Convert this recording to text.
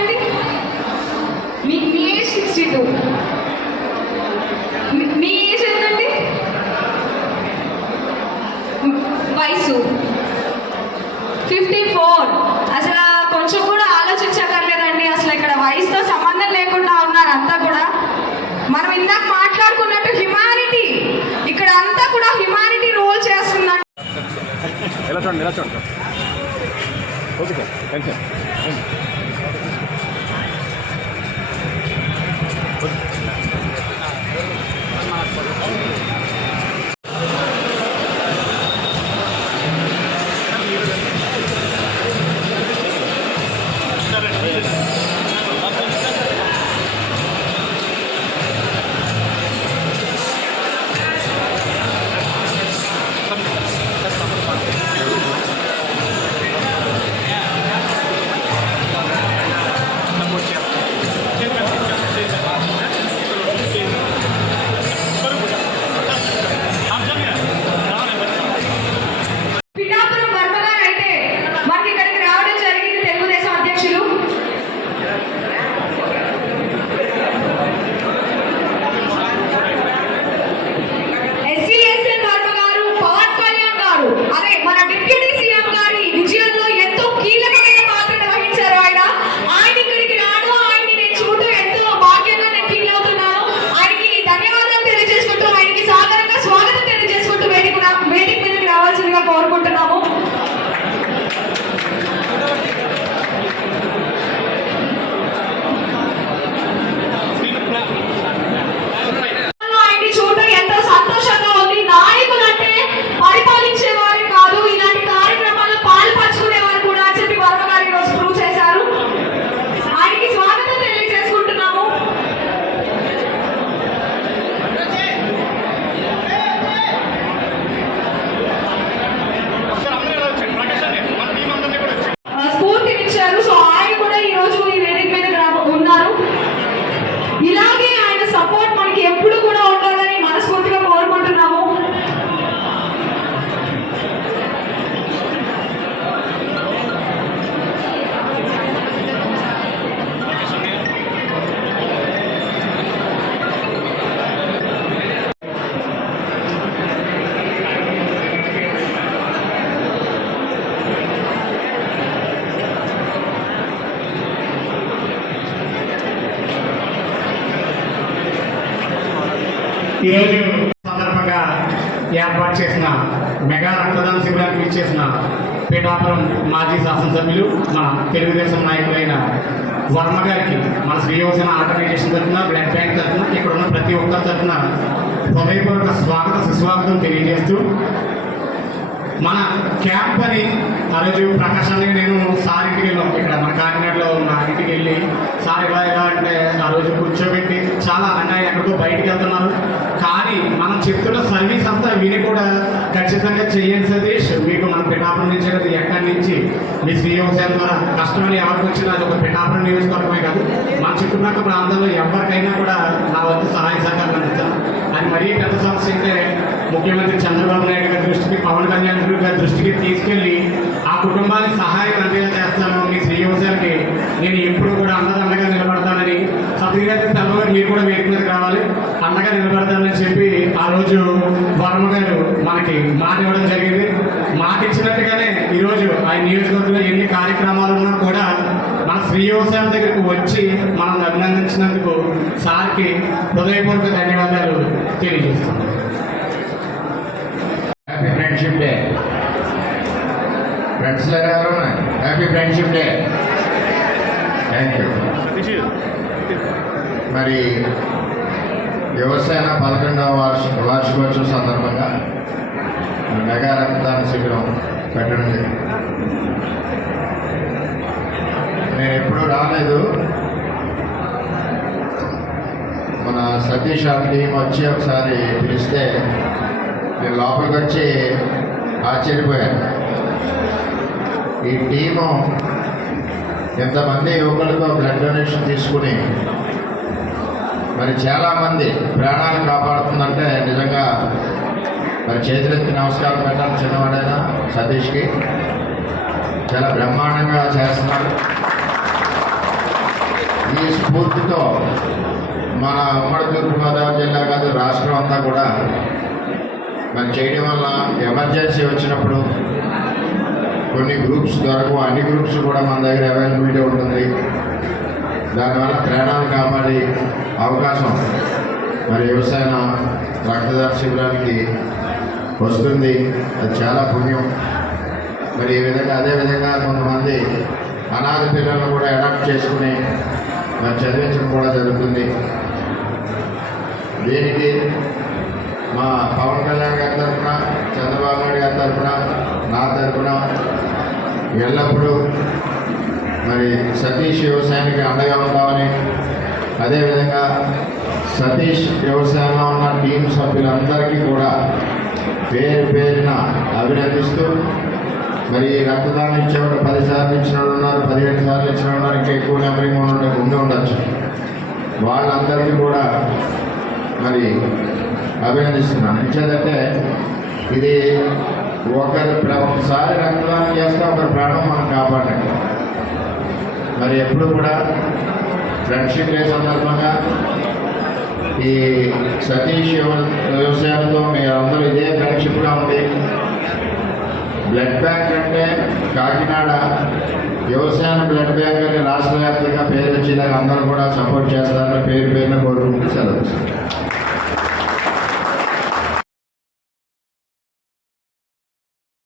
ఎంత మీ మీ ఏజ్ సిక్స్టీ టూ మీ ఏజ్ ఎంతండి వయసు. ఫిఫ్టీ ఫోర్ అసలు కొంచెం కూడా ఆలోచించక్కర్లేదండి. అసలు ఇక్కడ వయసుతో సంబంధం లేకుండా ఉన్నారు అంతా కూడా. మనం ఇందాక మాట్లాడుకున్నట్టు హ్యుమానిటీ ఇక్కడ అంతా కూడా హ్యుమానిటీ రోల్ చేస్తుందండి. ఎలా చూడండి ఎలా చూడండి? Okay sir thank you for only. ఈరోజు సందర్భంగా ఏర్పాటు చేసిన మెగా రక్తదాన శిబిరానికి ఇచ్చేసిన పీఠాపురం మాజీ శాసనసభ్యులు మన తెలుగుదేశం నాయకులైన వర్మ గారికి మన శ్రీయోజన ఆర్గనైజేషన్ తరఫున బ్లడ్ బ్యాంక్ తరఫున ఇక్కడ ఉన్న ప్రతి ఒక్కరి తరఫున హృదయపూర్వక స్వాగత సుస్వాగతం తెలియజేస్తూ మన క్యాంప్ అని ఆ రోజు అన్నయ్య నేను సార్ ఇంటికి వెళ్ళాం. ఇక్కడ మన కాకినాడలో ఉన్న ఇంటికి వెళ్ళి సార్ ఇలా ఇలా అంటే ఆ రోజు కూర్చోబెట్టి చాలా అన్నయ్య ఎక్కడికో బయటికి వెళ్తున్నారు. కానీ మనం చెప్తున్న సర్వీస్ అంతా విని కూడా ఖచ్చితంగా చేయండి సతీష్ మీకు మన పిఠాపురం నుంచి కదా ఎక్కడి నుంచి? మీ శ్రీయోగశాల ద్వారా కష్టమని ఎవరికి వచ్చినా అది ఒక పిఠాపురం నియోజకవర్గమే కాదు. మన చుట్టుపక్కల ప్రాంతాల్లో ఎవరికైనా కూడా నా వంతు సహాయ సహకారం అందిస్తాను అది మరీ పెద్ద సమస్య అయితే ముఖ్యమంత్రి చంద్రబాబు నాయుడు గారి దృష్టికి పవన్ కళ్యాణ్ గారి దృష్టికి తీసుకెళ్ళి ఆ కుటుంబానికి సహాయం అందేలా చేస్తాను మీ శ్రీయోశాలకి నేను ఎప్పుడు కూడా అన్నదండగా నిలబడతానని సత్యగారి తెల్లవారు మీరు కూడా వేదిక మీదకి రావాలి. అండగా నిలబడతానని చెప్పి ఆ రోజు వర్మ గారు మనకి మాట ఇవ్వడం జరిగింది. మాట ఇచ్చినట్టుగానే ఈరోజు ఆ నియోజకవర్గంలో ఎన్ని కార్యక్రమాలు ఉన్నా కూడా మన శ్రీయోశాల దగ్గరకు వచ్చి మనం అభినందించినందుకు సార్కి హృదయపూర్వక ధన్యవాదాలు తెలియజేస్తున్నాను. Happy friendship day friends happy friendship day thank you మరి వ్యవసాయ పదకొండవ వార్షిక వార్షికోత్సవం సందర్భంగా మెగా రక్తదాన శిబిరం పెట్టడం జరిగింది. నేను ఎప్పుడూ రాలేదు. మన సతీష్ ఆ టీం వచ్చి ఒకసారి పిలిస్తే నేను లోపలికి వచ్చి ఆశ్చర్యపోయాను. ఈ టీము ఎంతమంది యువకులతో బ్లడ్ డొనేషన్ తీసుకుని మరి చాలామంది ప్రాణాలు కాపాడుతుందంటే నిజంగా మరి చేతులెత్తి నమస్కారం పెట్టాలి చిన్నవాడైనా సతీష్కి. చాలా బ్రహ్మాండంగా చేస్తున్నాడు ఈ స్ఫూర్తితో మన ఉమ్మడి తూర్పుగోదావరి జిల్లా కాదు రాష్ట్రం అంతా కూడా మరి చేయడం వల్ల ఎమర్జెన్సీ వచ్చినప్పుడు కొన్ని గ్రూప్స్ దొరకవు. అన్ని గ్రూప్స్ కూడా మన దగ్గర అవైలబిలిటీ ఉంటుంది. దానివల్ల ప్రాణాలు కాపాడి అవకాశం. మరి వ్యవసాయం రక్తదాన శిబిరానికి వస్తుంది. అది చాలా పుణ్యం. మరి ఈ విధంగా అదే విధంగా కొంతమంది అనాథ పిల్లలను కూడా అడాప్ట్ చేసుకుని మరి చదివించడం కూడా జరుగుతుంది. దీనికి మా పవన్ కళ్యాణ్ గారి తరఫున చంద్రబాబు నాయుడు గారి తరఫున నా తరఫున ఎల్లప్పుడూ మరి సతీష్ వ్యవసాయానికి అండగా ఉంటామని అదేవిధంగా సతీష్ వ్యవసాయంలో ఉన్న టీం సభ్యులందరికీ కూడా పేరు పేరున అభినందిస్తూ మరి రక్తదానం ఇచ్చేవాళ్ళు పది సార్లు ఇచ్చిన వాళ్ళు ఉన్నారు పదిహేను సార్లు ఇచ్చిన వాళ్ళు ఇంకా ఎక్కువ నెంబరింగ్ ఉన్నట్టు ఉండి ఉండొచ్చు. వాళ్ళందరికీ కూడా మరి అభినందిస్తున్నాను. ఇచ్చేదంటే ఇది ఒకరి ఒకసారి రక్తదానం చేస్తే ఒకరి ప్రాణం మనం కాపాడినట్టు మరి ఎప్పుడు కూడా ఫ్రెండ్షిప్ డే సందర్భంగా ఈ సతీష్ వ్యవసాయంతో వ్యవసాయంతో మీరందరూ ఇదే ఫ్రెండ్షిప్గా ఉంది. బ్లడ్ బ్యాంక్ అంటే కాకినాడ. వ్యవసాయం బ్లడ్ బ్యాంక్ అని రాష్ట్ర వ్యాప్తంగా పేరు వచ్చేలాగా అందరూ కూడా సపోర్ట్ చేస్తారని పేరు పేరున కోరుకుంటూ సెలవు